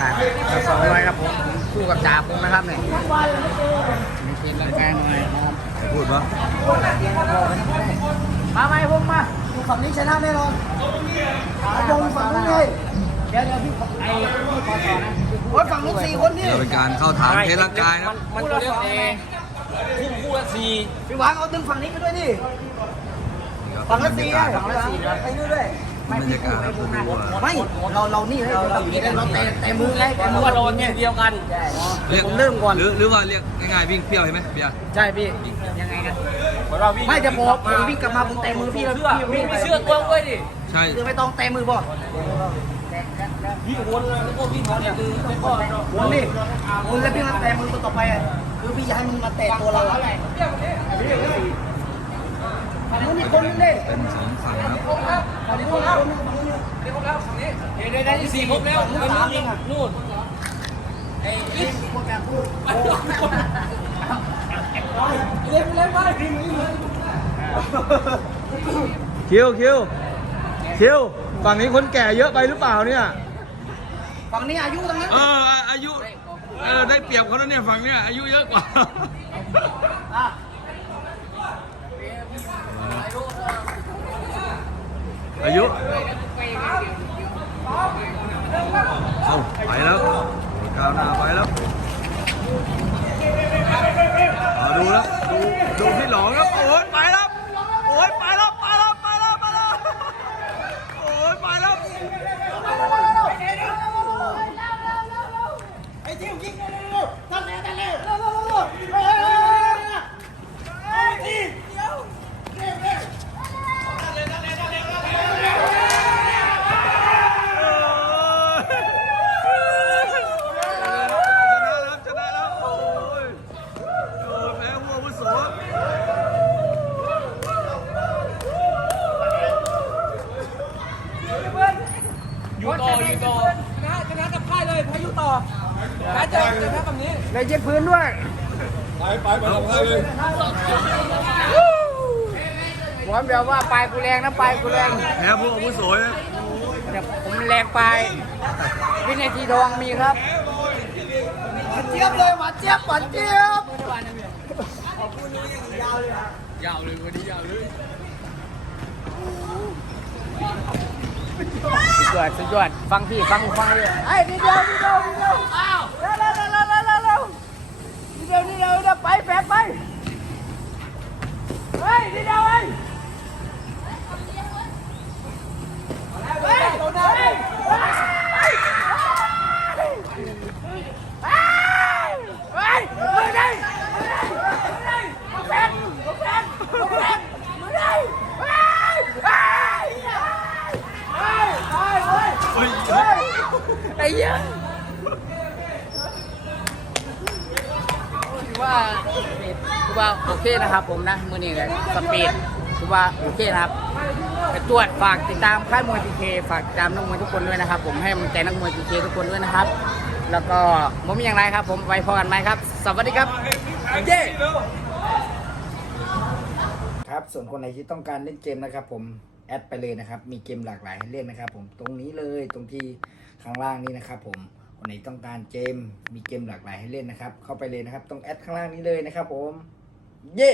ขาดสองร้อยครับผมคู่กับจ่าพงนะครับเนี่ยมีเกณฑ์ร่างกายหน่อยนะครับพูดปะมาไหมพงมาฝั่งนี้ชนะแน่นอนขาลงฝั่งนู้นเลยเดี๋ยวเดี๋ยวพี่ขอไอ้พี่ขอต่อนะโอ้ยฝั่งนู้นสี่คนนี่เราเป็นการเข้าฐานเทสร่างกายนะมันตัวเล็กเองคู่คู่ละสี่พี่หวางเอาดึงฝั่งนี้ไปด้วยดิฝั่งละสี่อะฝั่งละสี่ไปนู่นด้วย บรรยากาศครับผมดูว่าไม่เราเรานี่ให้เราแบบนี้เราเตะเตะมือไงเตะมือโดนเดียวกันเรียกผมเริ่มก่อนหรือหรือว่าเรียกง่ายๆวิ่งเปรี้ยวใช่ไหมเบียร์ใช่พี่ยังไงนะไม่จะบอกผมวิ่งกลับมาผมเตะมือพี่แล้วพี่วิ่งไปเชื่อตัวเว้ยดิใช่คือไม่ต้องเตะมือพ่อวิ่งวนเลยแล้วก็วิ่งเขาเนี่ยคือไม่ก็วนนี่วนแล้วพี่มาเตะมือตัวต่อไปอะคือพี่อยากให้มึงมาเตะตัวเราอะไเป็นสองฝั่งครับฝั่งนู้นคนนึงฝั่งนู้นเดี๋ยวครบแล้วฝั่งนี้เดี๋ยวได้ที่สี่ครบแล้วฝั่งนู้นยิงนู่นไอ้อีกคนแบบพูดเล่นเล่นไปคิวคิวคิวฝั่งนี้คนแก่เยอะไปหรือเปล่าเนี่ยฝั่งนี้อายุทั้งนั้นเอออายุเออได้เปรียบเขาแล้วเนี่ยฝั่งเนี้ยอายุเยอะกว่า อะ อายุ เอาไปแล้วก้าวหน้าไปแล้วเอาดูแล้วดูดูพี่หลองแล้วโอ้ยไปแล้วโอ้ยไปแล้วไปแล้วไปแล้วไปแล้วโอ้ยไปแล้ว ไอ้จิ้มยิงเร็วๆนั่นแหละนั่นแหละเร็วๆเร็วๆเร็วๆไอ้จิ้มเดี๋ยวเร็วเร็ว ชนะแล้วชนะแล้วโอ้ยโอ้ยแพ้วัววุโส อยู่ต่ออยู่ต่อชนะชนะกับพ่าย เลยพายุต่อแพ้เจอชนะแบบนี้เลยเจ็บพื้นด้วย ไปไปไปทำไงเลยหวานแบบว่าปลายกูแรงนะปลายกูแรงแพ้วัววุโสนะแต่ผมแรงปลายวินาทีทองมีครับหวานเจี๊ยบเลยหวานเจี๊ยบหวานเจี๊ยบยาวเลยวันนี้ยาวเลยสุด ยอดสุดยอดฟังพี่ฟังฟังเลยไอ้ดีเดียวดีเดียวดีเดียวอ้าวเร็วเร็วเร็วเร็วเร็วเร็วดีเดียวดีเดียวเดี๋ยวไปแฝงไปเฮ้ยดีเดียวเฮ้ยเฮ้ยเฮ้ยเฮ้ยเฮ้ยเฮ้ยมึงได้มึงได้มึงแฝงมึงแฝงมึงแฝงมึงได้เฮ้ยเฮ้ยเฮ้ยเฮ้ยเฮ้ย เฮ้ย เฮ้ยไอ้เหี้ย ถือว่าถือว่าโอเคนะครับ ผมนะมือนี้เลยสปีดถือว่าโอเคนะครับไปตรวจฝากติดตามค่ายมวยทีเคฝากติดตามนักมวยทุกคนด้วยนะครับ ผมให้กำลังใจนักมวยทีเคทุกคนด้วยนะครับ แล้วก็ผมมีอย่างไรครับ ผมไปพอกันไหมครับ สวัสดีครับเย้ครับส่วนคนไหนที่ต้องการเล่นเกมนะครับ ผมแอดไปเลยนะครับ มีเกมหลากหลายให้เล่นนะครับ ผมตรงนี้เลยตรงที่ข้างล่างนี้นะครับ ผม วันไหนต้องการเกมมีเกมหลากหลายให้เล่นนะครับ เข้าไปเลยนะครับ ตรงแอดข้างล่างนี้เลยนะครับผม เย้